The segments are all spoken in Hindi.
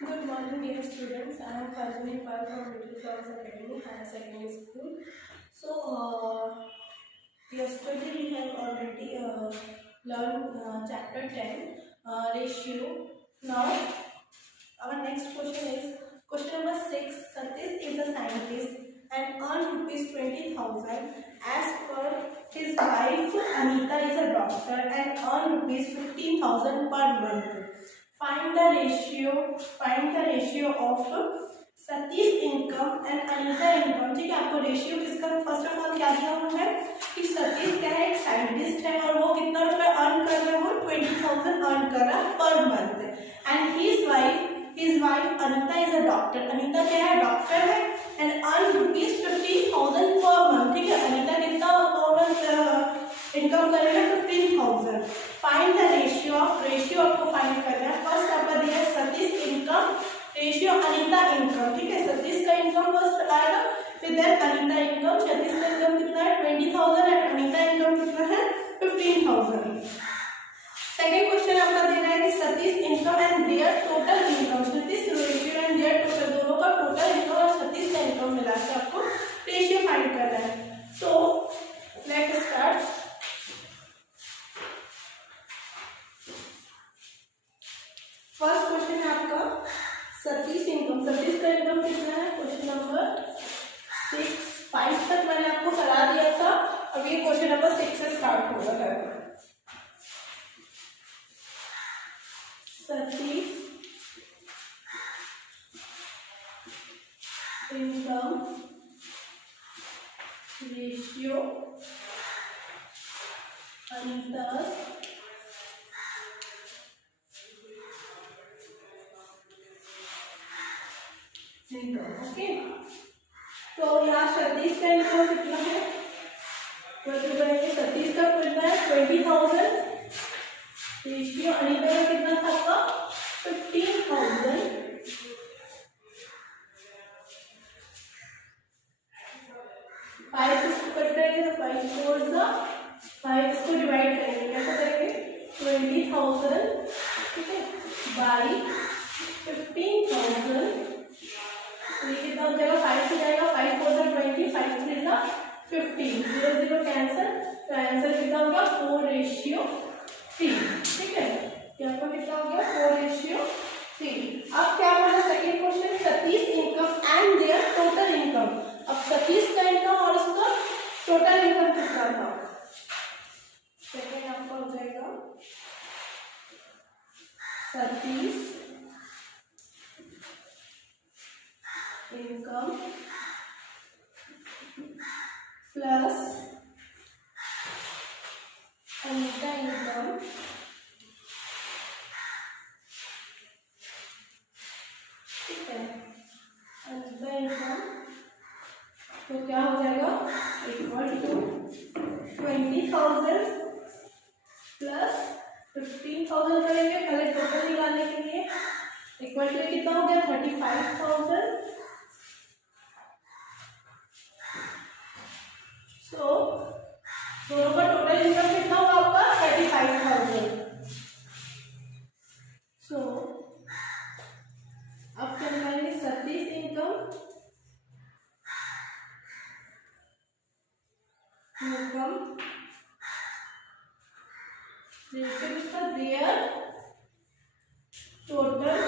Good morning, dear students. I am Falguni Pal from Little Flowers Academy, Higher Secondary School. Yesterday we have already learned chapter 10, ratio. Now, our next question is question number 6. Satish is a scientist and earns rupees 20,000. As per his wife, Anita is a doctor and earns rupees 15,000 per month. Find the ratio of Satish income and Anita income. ठीक है, आपको रेशियो किसका फर्स्ट ऑफ ऑल क्या दिया हुआ है कि सतीश क्या है, एक साइंटिस्ट है और वो कितना रुपए अर्न कर रहा है, वो 20,000 अर्न कर रहा है per month. And his wife Anita is a doctor. Anita क्या है, डॉक्टर है and earn rupees 15,000 per month. ठीक है, अनीता कितना इनकम करेगा 15,000। फाइंड द रेशियो आपको फाइंड करना है। फर्स्ट आपका दिया है Satish income ratio Anita income. ठीक है, सतीश का इनकम फर्स्ट आएगा, फिर देन अनीता इनकम। सतीश का इनकम कितना है 20,000 एंड अनीता इनकम कितना है 15,000। सेकेंड क्वेश्चन आपका दे रहा है कि Satish income and their total income. Satish ratio and their total, दोनों का टोटल इनकम और सतीश का इनकम मिला के आपको रेशियो फाइंड करना है। So let's start. First question है आपका सतीश इनकम। सतीश का इनकम कितना है, क्वेश्चन नंबर 5 तक मैंने आपको करा दिया था। अब ये क्वेश्चन नंबर 6 से स्टार्ट होगा। Satish income ratio Anita okay. तो यहाँ सतीश का इनकम कितना है, सतीश का कितना है 20,000 रेशियो अनीता का कितना था आपका 15,000। 5 इसको कट करेंगे तो 5 4 5 इसको डिवाइड करेंगे, कैसे करेंगे 20,000 ठीक है बाई 15,000। ये कितना हो जाएगा 5 से जाएगा 5 4 20 5 3 15 0 0 कैंसिल, तो आंसर कितना हो गया 4:3। ठीक है, यहाँ पर कितना हो गया 4:3। अब क्या हमारा second question, Satish income and their total income. अब सतीश का इनकम और उसका टोटल इनकम कितना था, सेकंड आपका हो जाएगा Satish income plus Anita income ठीक है, अनीता इनकम तो क्या हो जाएगा इक्वल टू 20,000 प्लस 15,000 करेंगे पहले टोटल निकालने के लिए। इक्वल टू कितना हो गया 35,000। तो दोनों का टोटल इनकम कितना होगा आपका 35,000। सो अब क्या निकालेंगे Satish income their total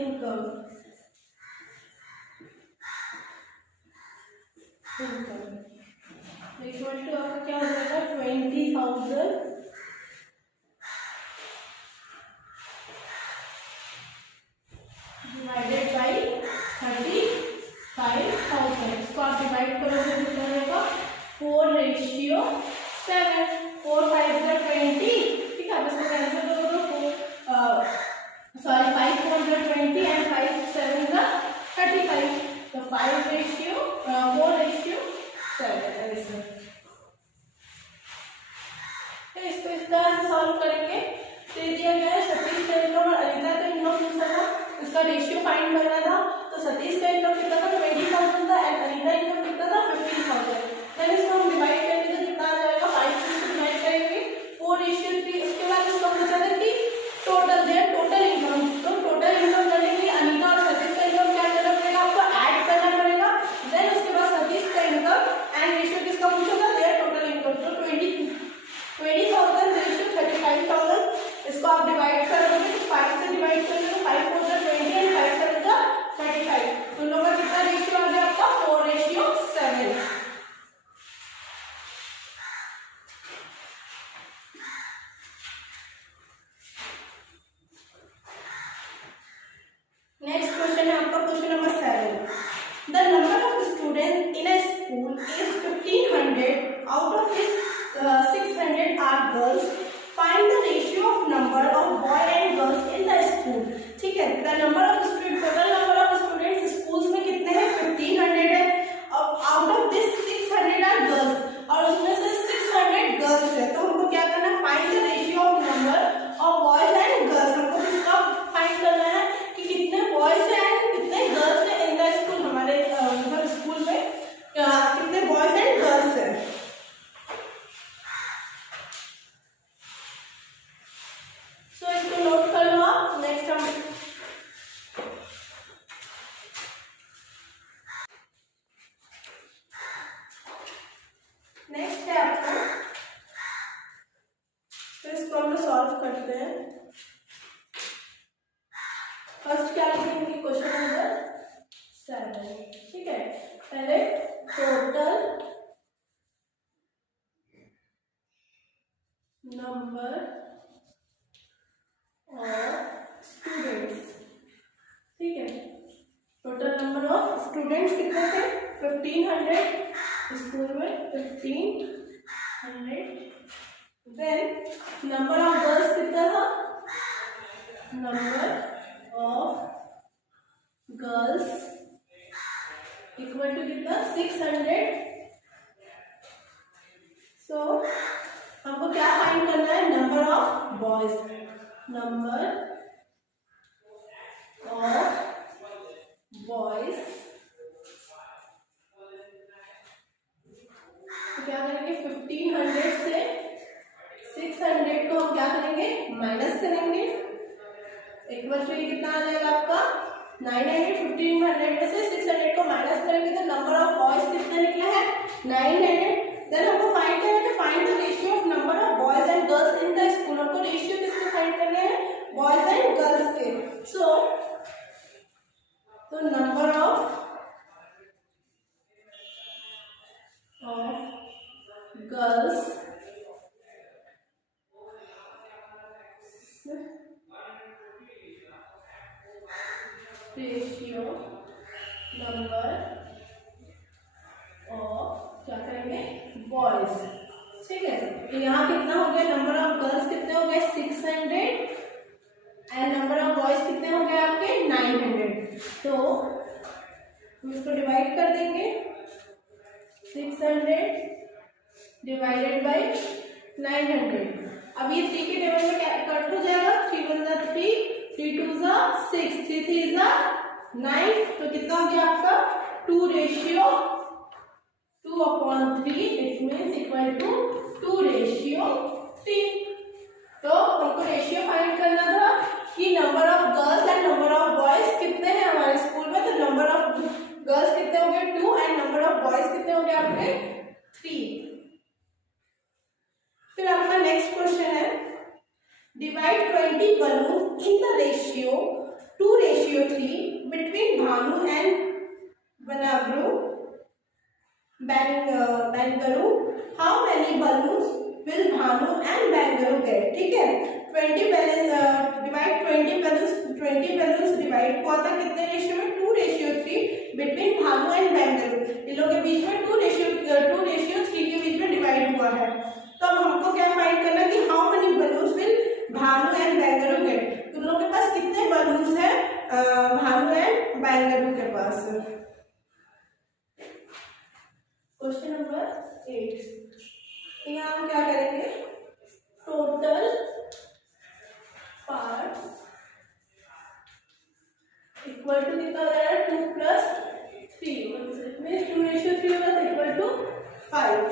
income equal to आपका क्या हो जाएगा ठीक है। The number of student, total number of students schools में कितने हैं? 1500 है। अब out of this 600 are girls, और उसमें से 600 गर्ल्स है। तो हमको क्या करना है? Find the ratio of number of boys and girls. हमको किसका फाइंड करना है कि कितने बॉयज हैं एंड कितने गर्ल्स हैं इन द स्कूल, हमारे मतलब स्कूल में कितने बॉयज एंड गर्ल्स हैं। सो इसको नोट कर लो आप। नेक्स्ट हम नेक्स्ट है आपका, तो इसको हम लोग सॉल्व करते हैं। फर्स्ट क्या लिखेंगे? क्वेश्चन नंबर 7, ठीक है। पहले टोटल नंबर ऑफ स्टूडेंट्स, ठीक है। टोटल नंबर ऑफ स्टूडेंट्स कितने थे? 1500 स्कूल में, 1500। देन नंबर ऑफ गर्ल्स कितना था? Number of girls equal to कितना? 600। सो हमको क्या फाइंड करना है? Number of boys, number of boys. तो क्या करेंगे? 1500 से 600 को हम क्या करेंगे? माइनस करेंगे। इक्वल टू ये कितना आ जाएगा आपका? 900। 1500 में से 600 को माइनस करेंगे तो नंबर ऑफ बॉयज कितना निकला है? 900। देन हमको फाइंड करना है, find the ratio of number of boys and girls in the school. हमको रेशियो किसके फाइंड करने हैं? बॉयज एंड गर्ल्स के। सो तो number of girls ratio number of क्या करेंगे? बॉयज, ठीक है। तो यहाँ कितना हो गया? नंबर ऑफ गर्ल्स कितने हो गए? 600 एंड नंबर ऑफ बॉयज कितने हो गए आपके? 900। तो हम इसको डिवाइड कर देंगे। 600 डिवाइडेड बाई 900। अब ये 3 के टेबल में कट हो जाएगा। 3 1 3, 3 2 6, 3 3 9। तो कितना हो गया आपका? 2:3। It means equal to 2:3। तो हमको रेशियो फाइंड करना था कि number of girls and number of boys कितने हैं हमारे स्कूल में। तो नंबर ऑफ गर्ल्स कितने हो गए? 2 एंड नंबर ऑफ बॉयज कितने हो गए आपके? 3। फिर आपका नेक्स्ट क्वेश्चन है, divide 20 balloons in the ratio 2:3 between Bhanu and Bangaru. How many balloons will Bhanu and Bangaru get? ठीक है। 20 balloons डिवाइड 20 balloons डिवाइड हुआ था कितने रेशियो में? 2:3 बिटवीन भानु एंड बेंगलुरु। इन लोगों के बीच में 2:3 के बीच में डिवाइड हुआ है। तो अब हमको क्या फाइंड करना कि how many balloons will Bhanu and Bengaluru get. तुम लोगों के पास कितने बलून्स हैं भानु एंड बेंगलुरु के पास? Question number 8। यहाँ हम क्या करेंगे? टोटल पार्ट्स इक्वल टू कितना हो जाएगा? 2 + 3 मीन्स 2:3 होगा तो इक्वल टू 5।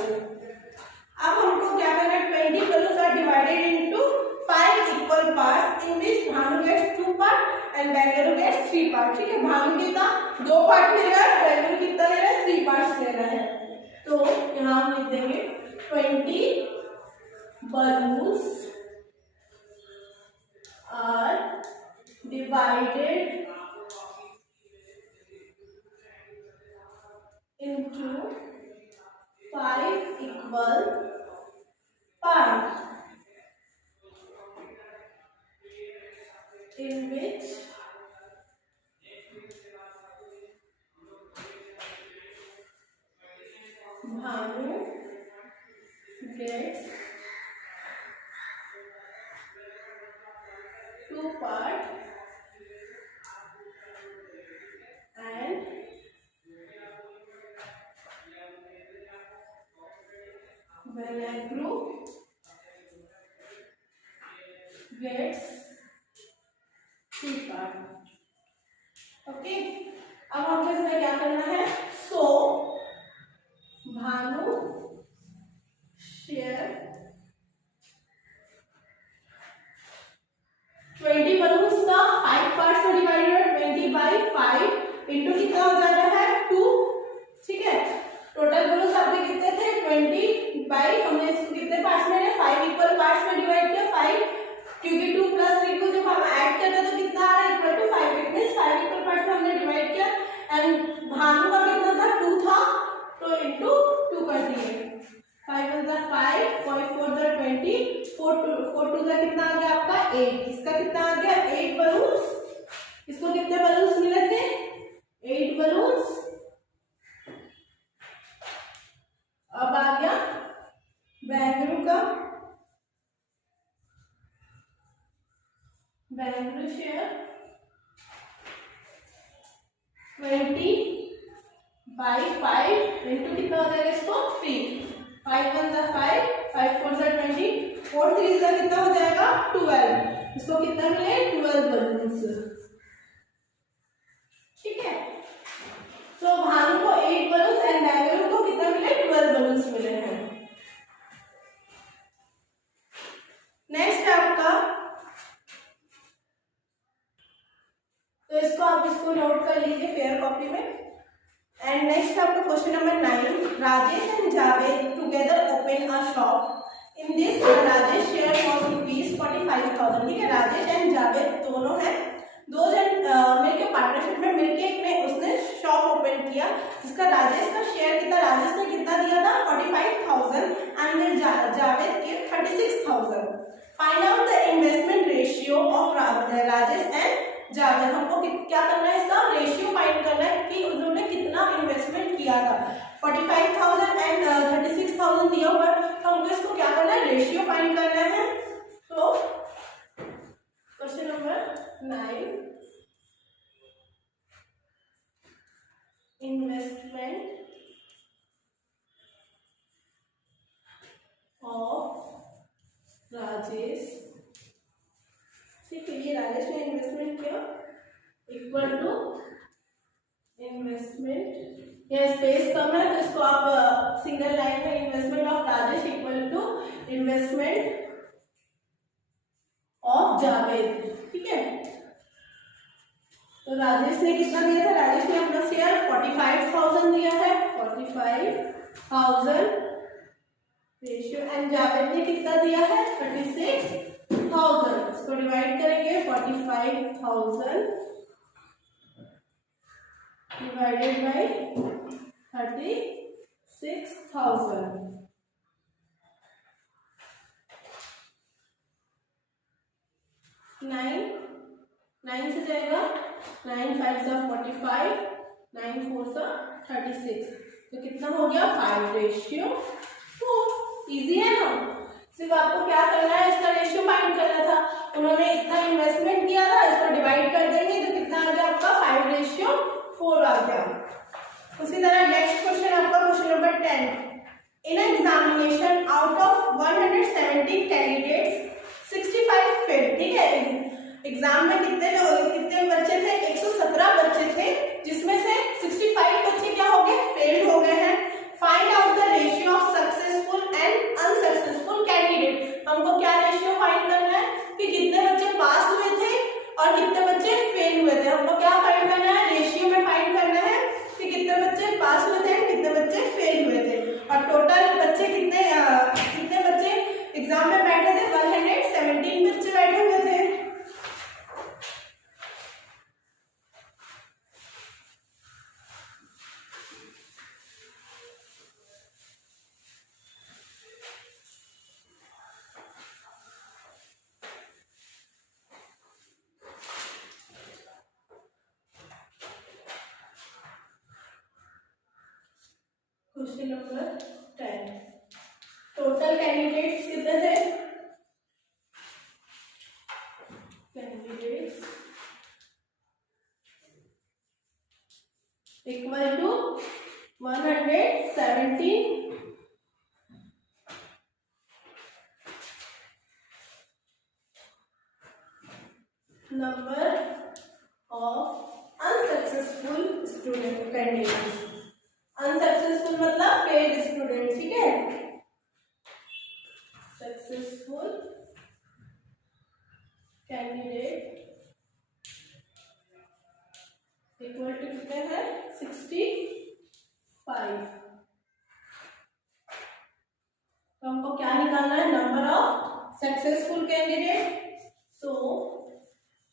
अब हमको क्या करना है? 20 balloons are divided into 5 equal parts in which Bhanu gets 2 part and Bengaluru gets 3 part। ठीक है। भानु कितना 2 पार्ट ले रहा है, बेंगलुरु कितना ले रहा है? 3 पार्ट्स ले रहा है। तो यहाँ हम लिख देंगे 20 balloons are divided into 5 equal parts in which Bhanu gets 2 parts Venagro gets C-card. Okay, अब हमको इसमें क्या करना है? सो भानु शेयर 20 बलून्स का 5 पार्ट्स में डिवाइडेड 20/5 इंटू कितना हो जा रहा है 2, ठीक है। टोटल बलून्स आपके कितने थे 20 बाई, हमने इसको कितने पार्ट्स में 5 इक्वल पार्ट्स में डिवाइड किया 5, क्योंकि 2 प्लस 3 को जब हम ऐड करते हैं तो कितना आ रहा है equal to 5, it means 5 equal parts में हमने डिवाइड किया एंड भानु का कितना था 2 था तो इनटू 2 कर दिए। 5 1 जा 5, 4 जा 20, 4 2 जा कितना आ गया आपका 8, इसका कितना आ गया 8 बलून्स, इसको कितने बलून्स मिले थे 8 बलून्स। अब आ गया Venagro शेयर 20/5 इंटू कितना हो जाएगा इसको 3, 5 1 जा 5, 5 4 जा 20, 4 3 जा कितना हो जाएगा 12, इसको कितना मिले 12 बलून्स, ठीक है। तो भानु को 8 बलून्स एंड Venagro को कितना मिले 12 बलून्स मिले हैं। नेक्स्ट है आपका, तो इसको नोट कर लीजिए फेयर कॉपी में। एंड नेक्स्ट आपका question number 9, Rajesh and Javed together open a shop in this Rajesh share cost ₹45,000, ठीक है। राजेश एंड जावेद दोनों हैं, दो जन मिलके पार्टनरशिप में मिलके उसने शॉप ओपन किया जिसका राजेश का शेयर कितना, राजेश ने कितना दिया था 45,000 एंड जावेद के 36,000। Find out the investment ratio of Rajesh and Javed. हमको क्या करना है, इसका रेशियो फाइंड करना है कि उन्होंने कितना इन्वेस्टमेंट किया था। 45,000 एंड 36,000 दिया हुआ है, तो हमको इसको क्या करना है रेशियो फाइंड करना है। तो question number 9, investment of Rajesh, ठीक है, ये राजेश ने इन्वेस्टमेंट किया इक्वल टू इन्वेस्टमेंट, यह स्पेस कम है तो इसको आप सिंगल लाइन में investment of Rajesh equal to investment of Javed, ठीक है। तो राजेश ने कितना दिया था, राजेश ने अपना शेयर 45,000 दिया है, 45,000 रेशियो, एंड जावेद ने कितना दिया है 36,000। इसको डिवाइड करेंगे 45,000 डिवाइडेड बाय 36,000, 9 से जाएगा, 9 5 जा 45, 9 4 जा 36, तो कितना हो गया 5:4। इजी है ना, सिर्फ आपको क्या करना है इसका रेशियो फाइंड करना था। उन्होंने इतना इन्वेस्टमेंट किया था, इसको डिवाइड कर देंगे तो कितना आ गया आपका 5:4 आ गया। उसी तरह नेक्स्ट क्वेश्चन आपका question number 10, in examination out of 117 candidates 65 fail, ठीक है। एग्जाम में कितने बच्चे थे 117 बच्चे थे, जिसमें से 65 बच्चे क्या हो गए फेल्ड हो गए हैं। Find out the ratio of successful and unsuccessful candidate. हमको क्या रेशियो फाइंड करना है कि कितने बच्चे पास हुए थे और कितने बच्चे फेल हुए थे। हमको क्या फाइंड करना है, रेशियो में फाइंड करना है कि कितने बच्चे पास हुए थे कितने बच्चे फेल हुए थे, और टोटल बच्चे कितने बच्चे एग्जाम में बैठे थे 117 बच्चे बैठे हुए थे। क्वेश्चन नंबर 10, टोटल कैंडिडेट्स कितने थे, candidates equal to 117 number of unsuccessful student candidates. Unsuccessful मतलब फेल स्टूडेंट, ठीक है। सक्सेसफुल कैंडिडेट इक्वल टू कितना है 65। तो हमको क्या निकालना है, number of successful candidate. So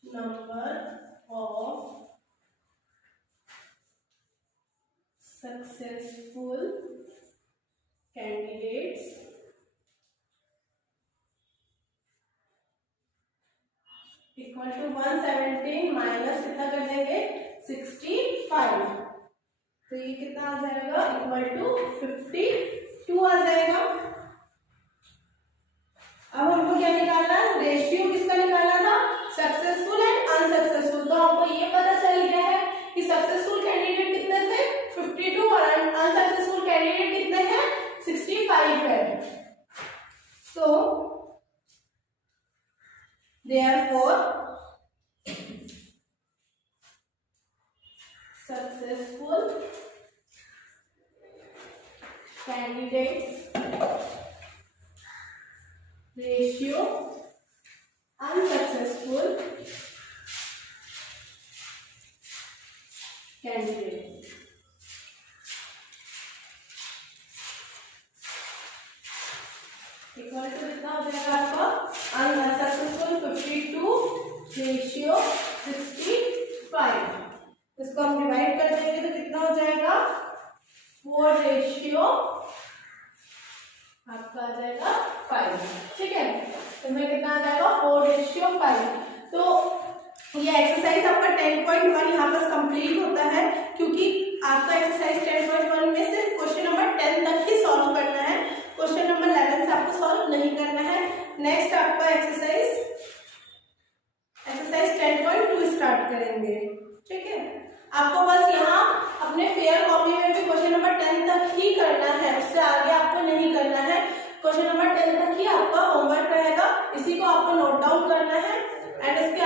number of successful candidates equal to 117 minus कितना कर देंगे 65। तो ये कितना आ जाएगा, इक्वल टू 52 आ जाएगा। अब हमको क्या निकालना है, रेशियो किसका निकालना था, सक्सेसफुल एंड अनसक्सेसफुल। तो हमको ये पता चल गया है कि सक्सेसफुल कैंडिडेट कितने थे 52 और अनसक्सेसफुल कैंडिडेट कितने हैं 65 है। So therefore successful candidates ratio unsuccessful candidate equal to कितना हो जाएगा आपका, अनसक्सेसफुल 52 रेशियो 65। इसको हम डिवाइड कर देंगे तो कितना हो जाएगा 4 रेशियो आपका आ जाएगा 5, ठीक है। तो मैं कितना आ जाएगा 4 रेशियो 5। तो ये एक्सरसाइज आपका 10.1 यहाँ पर कंप्लीट होता है, क्योंकि आपका एक्सरसाइज 10.1 में सिर्फ क्वेश्चन नंबर 10 तक ही सॉल्व करना है, क्वेश्चन नंबर 11 से आपको सॉल्व नहीं करना है। नेक्स्ट आपका एक्सरसाइज 10.2 स्टार्ट करेंगे, ठीक है। आपको बस यहाँ अपने फेयर कॉपी में भी क्वेश्चन नंबर 10 तक ही करना है, उससे आगे आपको नहीं करना है। क्वेश्चन नंबर 10 तक ही आपका होमवर्क रहेगा, इसी को आपको नोट डाउन करना है एंड इसके